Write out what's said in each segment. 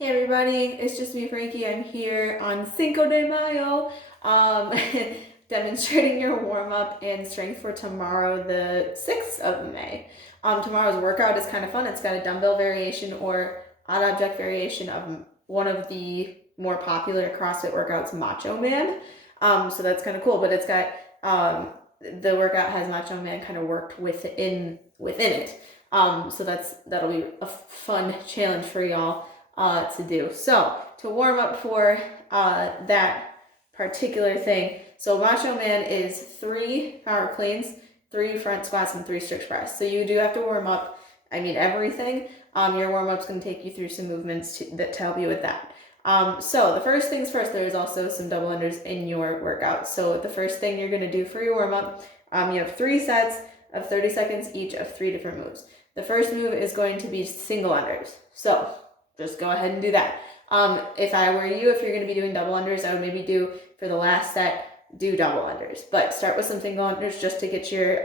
Hey everybody, it's just me, Frankie. I'm here on Cinco de Mayo, demonstrating your warm-up and strength for tomorrow, the 6th of May. Tomorrow's workout is kind of fun. It's got a dumbbell variation or odd object variation of one of the more popular CrossFit workouts, Macho Man. So that's kind of cool, but it's got, the workout has Macho Man kind of worked within it. So that'll be a fun challenge for y'all to do. So to warm up for that particular thing, so Macho Man is 3 power cleans, 3 front squats, and 3 strict press. So you do have to warm up, everything. Your warm-up's going to take you through some movements to help you with that. So the first things first, there's also some double unders in your workout. So the first thing you're going to do for your warm-up, you have 3 sets of 30 seconds each of 3 different moves. The first move is going to be single unders. So just go ahead and do that. If I were you, if you're going to be doing double unders, I would maybe do, for the last set, do double unders. But start with some single unders just to get your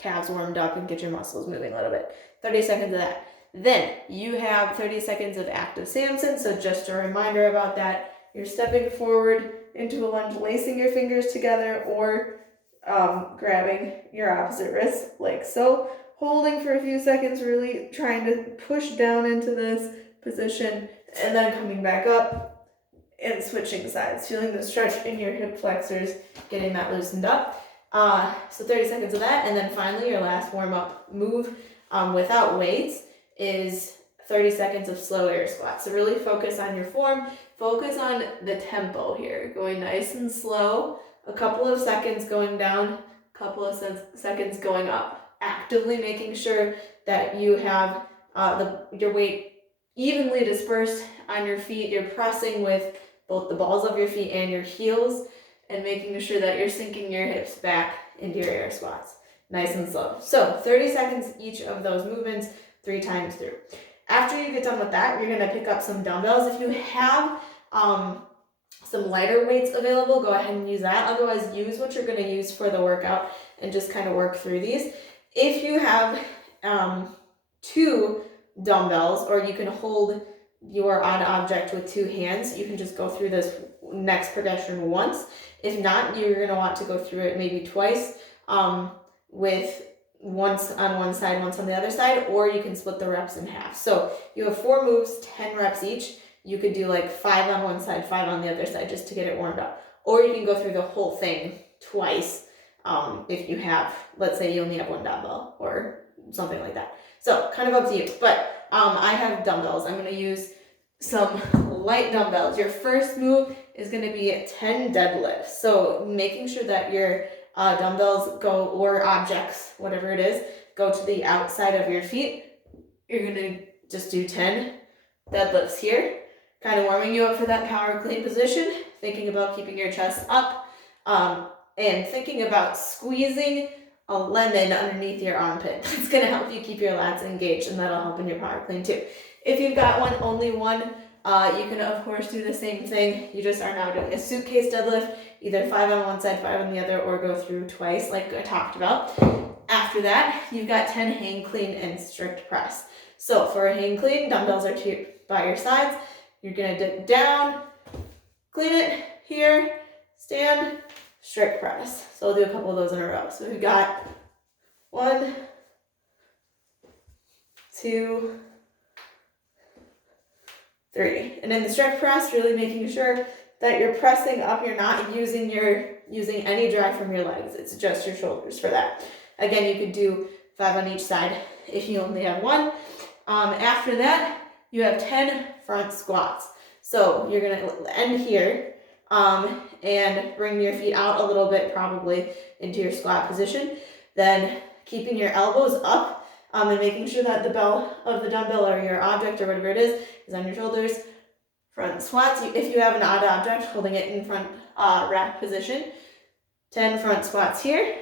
calves warmed up and get your muscles moving a little bit. 30 seconds of that. Then you have 30 seconds of active Samson. So just a reminder about that. You're stepping forward into a lunge, lacing your fingers together or grabbing your opposite wrist like so. Holding for a few seconds, really trying to push down into this position and then coming back up and switching sides, feeling the stretch in your hip flexors, getting that loosened up. So 30 seconds of that, and then finally your last warm-up move without weights is 30 seconds of slow air squats. So really focus on your form, focus on the tempo here, going nice and slow, a couple of seconds going down, a couple of seconds going up, actively making sure that you have your weight evenly dispersed on your feet. You're pressing with both the balls of your feet and your heels and making sure that you're sinking your hips back into your air squats. Nice and slow. So 30 seconds each of those movements, 3 times through. After you get done with that, you're going to pick up some dumbbells. If you have some lighter weights available, go ahead and use that. Otherwise, use what you're going to use for the workout and just kind of work through these. If you have 2 dumbbells, or you can hold your odd object with 2 hands, you can just go through this next progression once. If not, you're going to want to go through it maybe twice, with once on one side, once on the other side, or you can split the reps in half. So you have 4 moves, 10 reps each. You could do like 5 on one side, 5 on the other side, just to get it warmed up. Or you can go through the whole thing twice, if you have, let's say you only have 1 dumbbell or something like that. So kind of up to you, but I have dumbbells. I'm going to use some light dumbbells. Your first move is going to be 10 deadlifts. So making sure that your dumbbells go, or objects, whatever it is, go to the outside of your feet. You're going to just do 10 deadlifts here, kind of warming you up for that power clean position, thinking about keeping your chest up, and thinking about squeezing a lemon underneath your armpit. That's going to help you keep your lats engaged, and that'll help in your power clean too. If you've got only one, you can of course do the same thing. You just are now doing a suitcase deadlift, either 5 on one side, 5 on the other, or go through twice like I talked about. After that, you've got 10 hang clean and strict press. So for a hang clean, dumbbells are by your sides. You're going to dip down, clean it here, stand, strict press. So we'll do a couple of those in a row. So we've got 1, 2, 3. And in the strict press, really making sure that you're pressing up. You're not using any drive from your legs. It's just your shoulders for that. Again, you could do 5 on each side if you only have 1. After that, you have 10 front squats. So you're going to end here and bring your feet out a little bit, probably into your squat position. Then keeping your elbows up and making sure that the bell of the dumbbell or your object or whatever it is on your shoulders. Front squats, if you have an odd object, holding it in front rack position. 10 front squats here.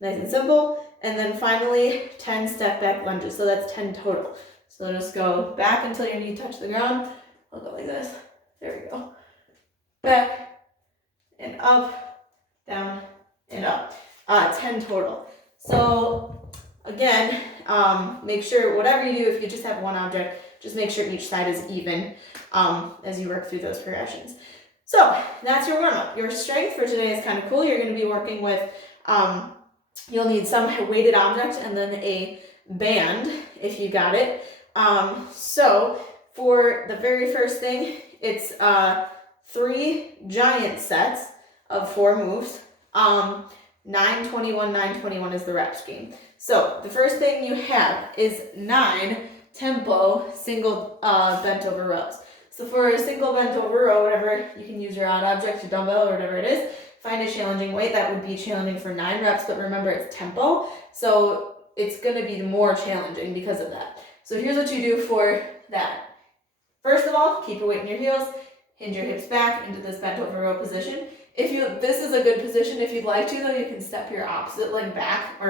Nice and simple. And then finally, 10 step back lunges. So that's 10 total. So just go back until your knee touches the ground. I'll go like this. There we go. Back and up, down and up. 10 total. So again, make sure whatever you do, if you just have one object, Just make sure each side is even as you work through those progressions. So that's your warm-up. Your strength for today is kind of cool. You're going to be working with, you'll need some weighted object and then a band if you got it. So for the very first thing, it's 3 giant sets of 4 moves. 9-21, 9-21 is the rep scheme. So the first thing you have is 9 tempo single bent over rows. So for a single bent over row, whatever, you can use your odd object, your dumbbell, or whatever it is. Find a challenging weight. That would be challenging for 9 reps, but remember it's tempo. So it's going to be more challenging because of that. So here's what you do for that. First of all, keep your weight in your heels, hinge your hips back into this bent over row position. This is a good position. If you'd like to, though, you can step your opposite leg back,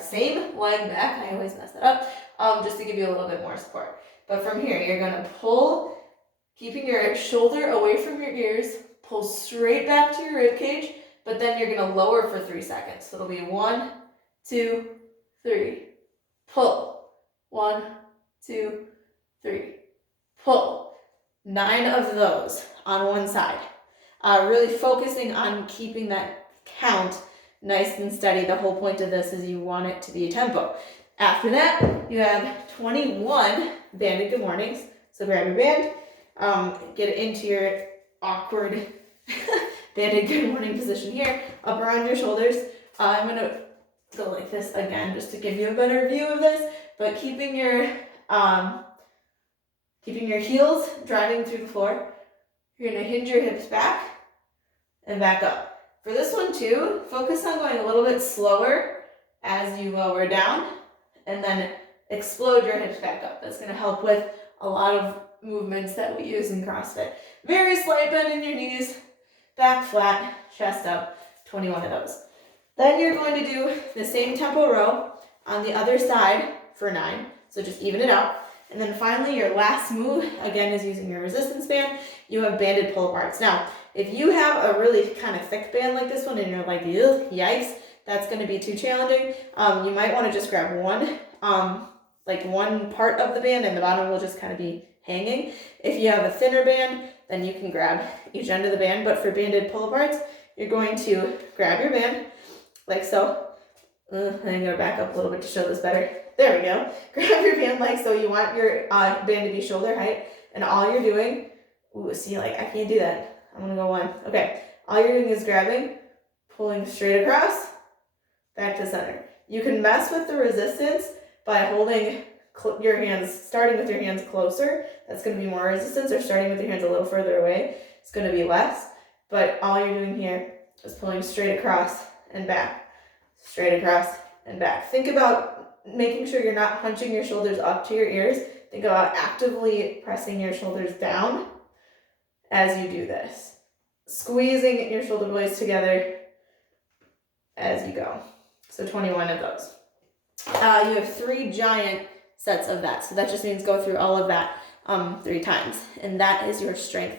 same leg back. I always mess that up, just to give you a little bit more support. But from here, you're going to pull, keeping your shoulder away from your ears, pull straight back to your rib cage, but then you're going to lower for 3 seconds. So it'll be 1, 2, 3, pull, 1, 2, 3, pull. 9 of those on one side. Really focusing on keeping that count nice and steady. The whole point of this is you want it to be a tempo. After that, you have 21 banded good mornings. So grab your band, get it into your awkward banded good morning position here, up around your shoulders. I'm going to go like this again just to give you a better view of this, but keeping your heels driving through the floor. You're going to hinge your hips back and back up. For this one too, focus on going a little bit slower as you lower down and then explode your hips back up. That's going to help with a lot of movements that we use in CrossFit. Very slight bend in your knees, back flat, chest up, 21 of those. Then you're going to do the same tempo row on the other side for 9. So just even it out. And then finally, your last move, again, is using your resistance band. You have banded pull-aparts. Now, if you have a really kind of thick band like this one and you're like, yikes, that's going to be too challenging, you might want to just grab one part of the band and the bottom will just kind of be hanging. If you have a thinner band, then you can grab each end of the band. But for banded pull-aparts, you're going to grab your band like so. I'm going to back up a little bit to show this better. There we go. Grab your band like so. You want your band to be shoulder height. And all you're doing, I can't do that. I'm going to go 1. Okay. All you're doing is grabbing, pulling straight across, back to center. You can mess with the resistance by holding your hands, starting with your hands closer. That's going to be more resistance, or starting with your hands a little further away. It's going to be less. But all you're doing here is pulling straight across and back. Straight across and back. Think about making sure you're not hunching your shoulders up to your ears. Think about actively pressing your shoulders down as you do this. Squeezing your shoulder blades together as you go. So 21 of those. You have 3 giant sets of that. So that just means go through all of that 3 times. And that is your strength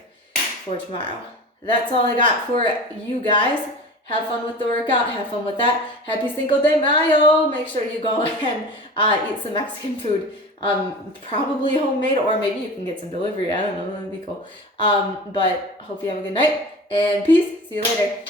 for tomorrow. That's all I got for you guys. Have fun with the workout. Have fun with that. Happy Cinco de Mayo. Make sure you go and eat some Mexican food. Probably homemade, or maybe you can get some delivery. I don't know. That would be cool. But hope you have a good night. And peace. See you later.